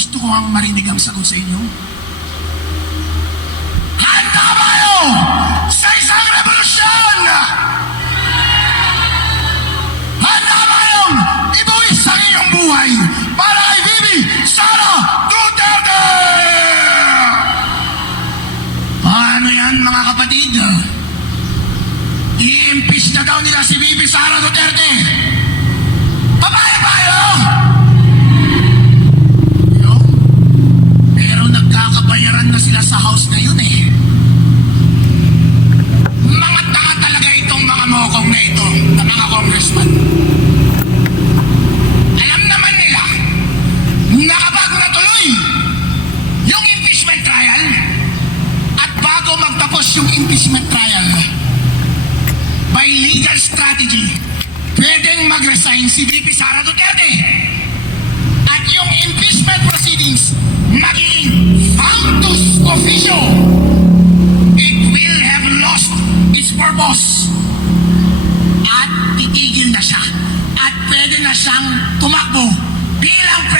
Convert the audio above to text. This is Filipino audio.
gusto ko ang marinig ang sagot sa inyo. Handa ba kayo sa isang revolusyon? Handa ba kayong ibuwis ang inyong buhay para kay Bibi Sara Duterte? Paano yan mga kapatid? I-impeach na daw nila si Bibi Sara Duterte. Papayag ba kayo? Pero nagkakabayaran na sila sa house ngayon eh. Mga tanga talaga itong mga mokong na ito, na mga congressman. Alam naman nila na kapag natuloy yung impeachment trial at bago magtapos yung impeachment trial, by legal strategy, pwedeng mag-resign si VP Sara Duterte. At yung impeachment proceedings magiging factus officio. It will have lost its purpose. At titigil na siya. At pwede na siyang tumakbo bilang